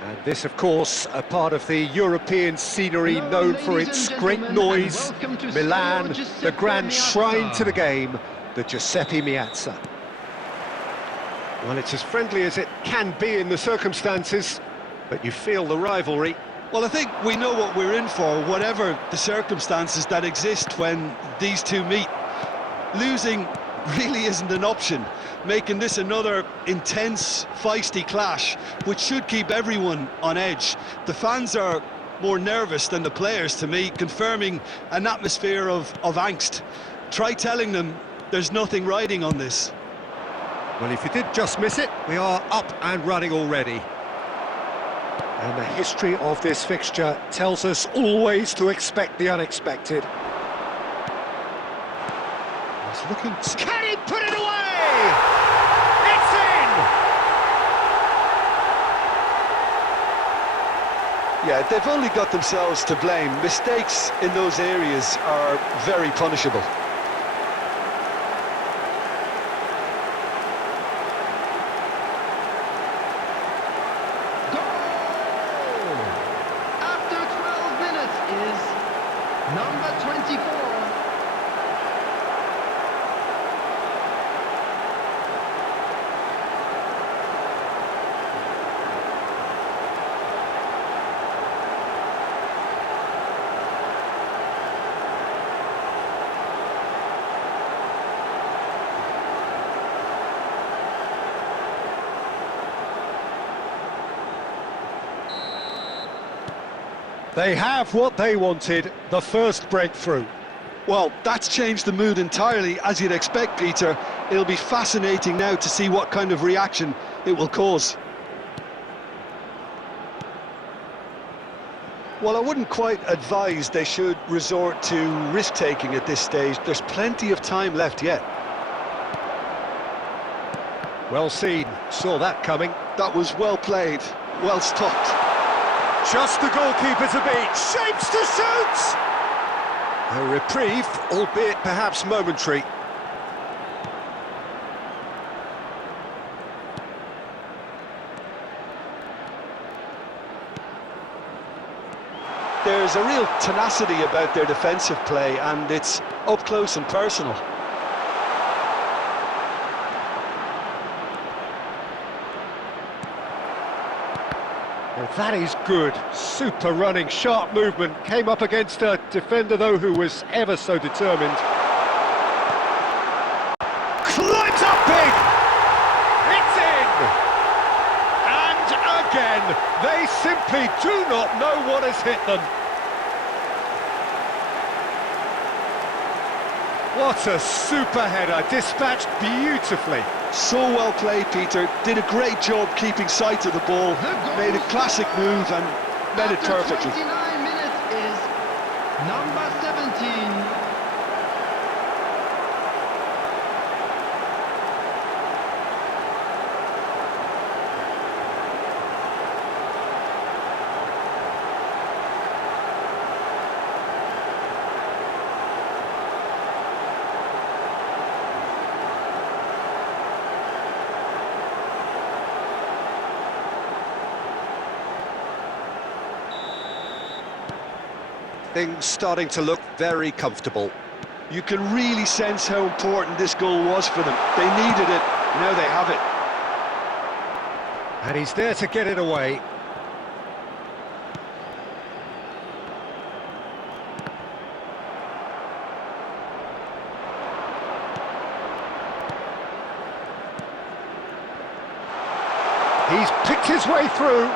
And this, of course, a part of the European scenery known for its great noise. Milan, the grand shrine to the game, the Giuseppe Meazza. Well, it's as friendly as it can be in the circumstances, but you feel the rivalry. Well, I think we know what we're in for, whatever the circumstances that exist when these two meet. Losing really isn't an option, making this another intense, feisty clash, which should keep everyone on edge. The fans are more nervous than the players, to me, confirming an atmosphere of angst. Try telling them there's nothing riding on this. Well, if you did just miss it, we are up and running already. And the history of this fixture tells us always to expect the unexpected. He's looking... Can he put it away? It's in! Yeah, they've only got themselves to blame. Mistakes in those areas are very punishable. Number 24. They have what they wanted, the first breakthrough. Well, that's changed the mood entirely, as you'd expect, Peter. It'll be fascinating now to see what kind of reaction it will cause. Well, I wouldn't quite advise they should resort to risk-taking at this stage. There's plenty of time left yet. Well seen, saw that coming. That was well played, well stopped. Just the goalkeeper to beat, shapes to shoot! A reprieve, albeit perhaps momentary. There's a real tenacity about their defensive play, and it's up close and personal. Well, that is good. Super running, sharp movement. Came up against a defender, though, who was ever so determined. Climbs up big! It's in! And again, they simply do not know what has hit them. What a super header, dispatched beautifully. So well played, Peter. Did a great job keeping sight of the ball. Made a classic move and made it perfectly. 29 minutes is number 17. Things starting to look very comfortable. You can really sense how important this goal was for them. They needed it, now they have it. And he's there to get it away. He's picked his way through.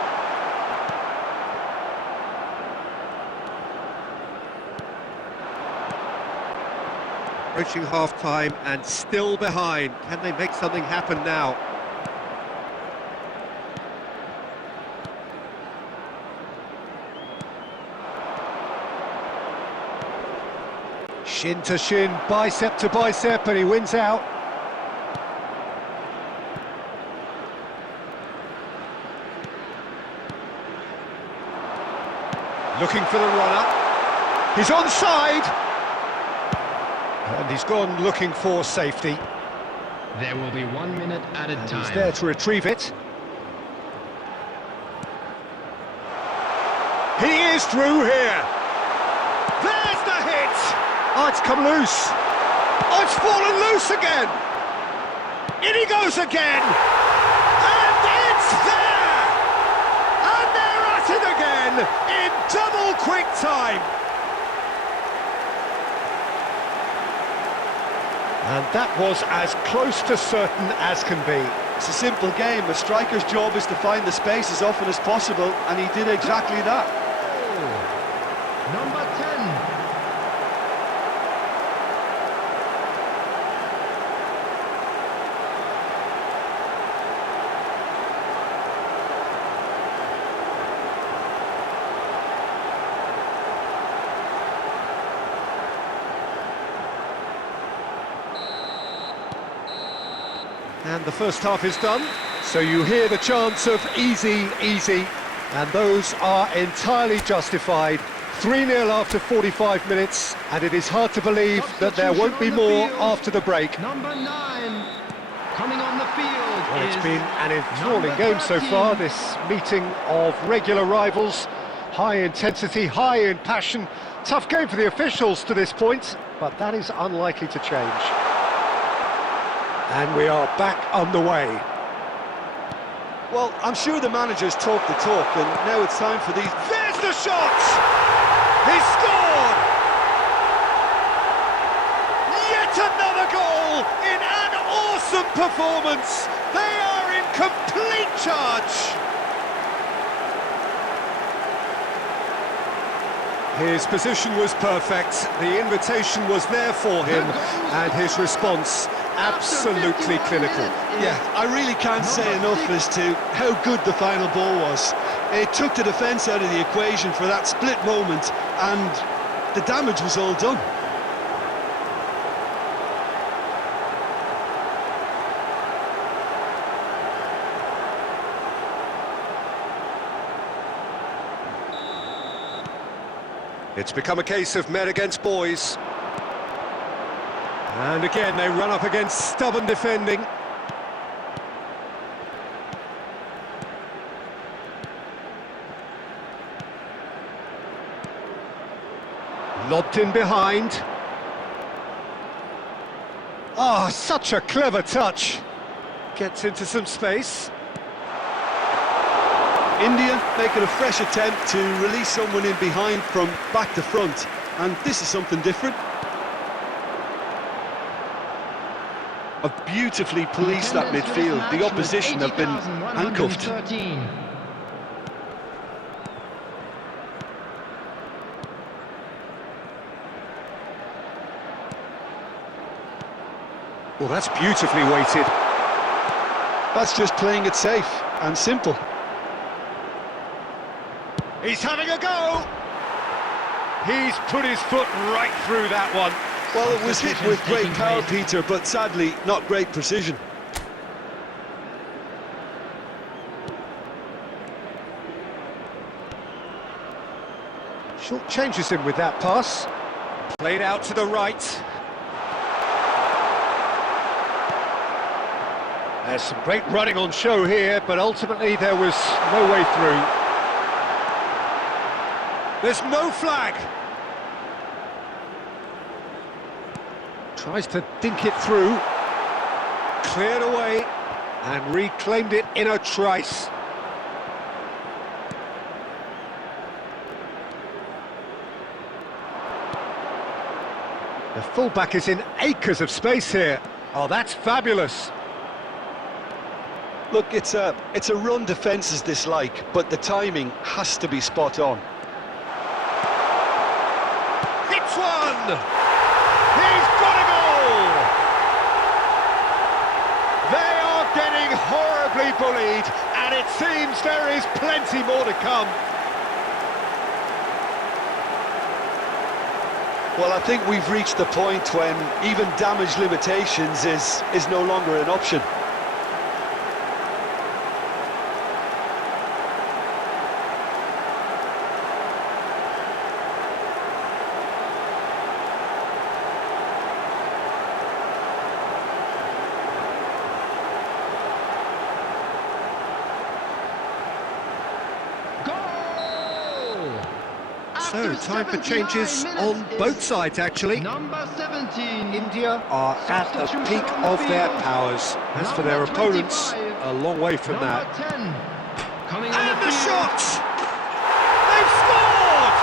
Approaching half-time and still behind. Can they make something happen now? Shin to shin, bicep to bicep, and he wins out. Looking for the run-up. He's onside! And he's gone looking for safety. There will be 1 minute added time. He's there to retrieve it. is through here. There's the hit. Oh, it's come loose. Oh, it's fallen loose again. In he goes again. And it's there. And they're at it again in double quick time. And that was as close to certain as can be. It's a simple game. A striker's job is to find the space as often as possible, and he did exactly that. Number 10. And the first half is done, so you hear the chants of easy, easy, and those are entirely justified. 3-0 after 45 minutes, and it is hard to believe that there won't be more after the break. Number 9 coming on the field. Well, it's is been an enthralling number game so 13. far, this meeting of regular rivals. High intensity, high in passion. Tough game for the officials to this point, but that is unlikely to change. And we are back underway. Well, I'm sure the manager's talked the talk, and now it's time for these... There's the shot! He scored! Yet another goal in an awesome performance! They are in complete charge! His position was perfect, the invitation was there for him, and his response absolutely clinical. Yeah, I really can't say enough as to how good the final ball was. It took the defence out of the equation for that split moment, and the damage was all done. It's become a case of men against boys. And again, they run up against stubborn defending. Lobbed in behind. Ah, such a clever touch. Gets into some space. India making a fresh attempt to release someone in behind from back to front, and this is something different. Have beautifully policed that midfield. The opposition have been handcuffed. Well, that's beautifully weighted. That's just playing it safe and simple. He's having a go! He's put his foot right through that one. Well, it was hit with great power, Peter, but sadly, not great precision. Short changes him with that pass. Played out to the right. There's some great running on show here, but ultimately there was no way through. There's no flag. Tries to dink it through. Cleared away and reclaimed it in a trice. The fullback is in acres of space here. Oh, that's fabulous. Look, it's a run defence is dislike, but the timing has to be spot on. Hits one! He's got a goal! They are getting horribly bullied, and it seems there is plenty more to come. Well, I think we've reached the point when even damage limitations is no longer an option. So, time for changes on both sides, actually. Number 17. India are at the peak of their powers. As for their opponents, a long way from that. Number 10. Coming on And the field. shot! They've scored!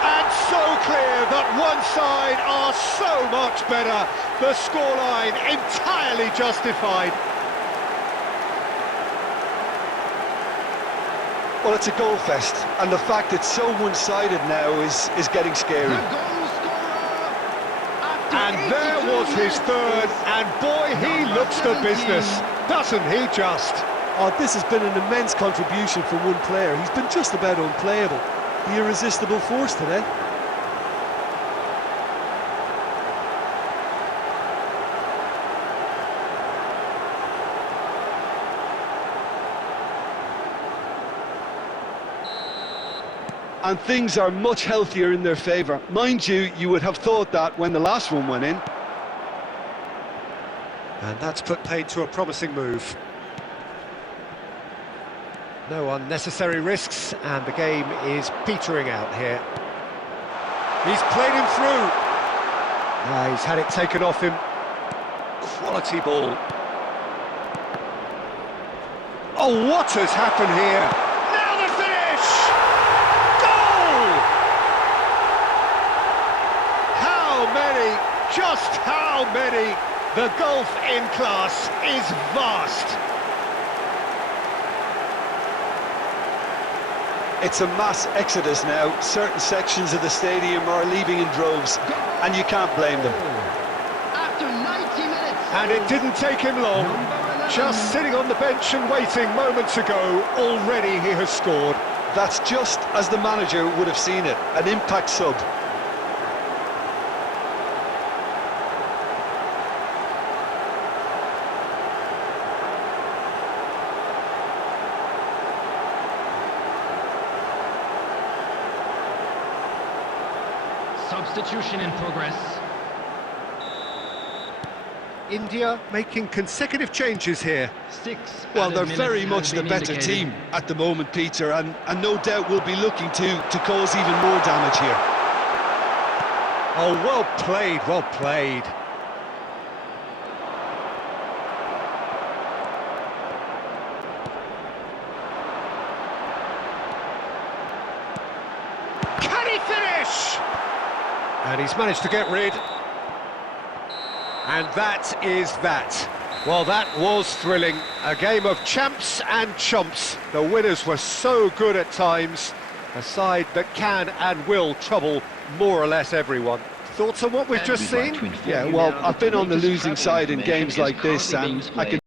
And so clear that one side are so much better. The scoreline entirely justified. Well, it's a goal fest, and the fact it's so one-sided now is getting scary. The goal scorer after And there 82 was his third, and boy, he looks the business, doesn't he just? Oh, this has been an immense contribution from one player. He's been just about unplayable. The irresistible force today. And things are much healthier in their favour. Mind you, you would have thought that when the last one went in. And that's put paid to a promising move. No unnecessary risks, and the game is petering out here. He's played him through. Now he's had it taken off him. Quality ball. Oh, what has happened here? Now the finish! Goal! How many? Just how many? The gulf in class is vast. It's a mass exodus now. Certain sections of the stadium are leaving in droves, and you can't blame them. After 90 minutes. And it didn't take him long. Just sitting on the bench and waiting moments ago, already he has scored. That's just as the manager would have seen it, an impact sub. Substitution in progress. India making consecutive changes here. 6 Well, added they're minutes very have much the been better indicated. team at the moment, Peter, and no doubt will be looking to cause even more damage here. Oh, well played, well played. Can he finish? And he's managed to get rid. And that is that. Well, that was thrilling. A game of champs and chumps. The winners were so good at times. A side that can and will trouble more or less everyone. Thoughts on what we've just seen? Yeah, well, I've been on the losing side in games like this, and I can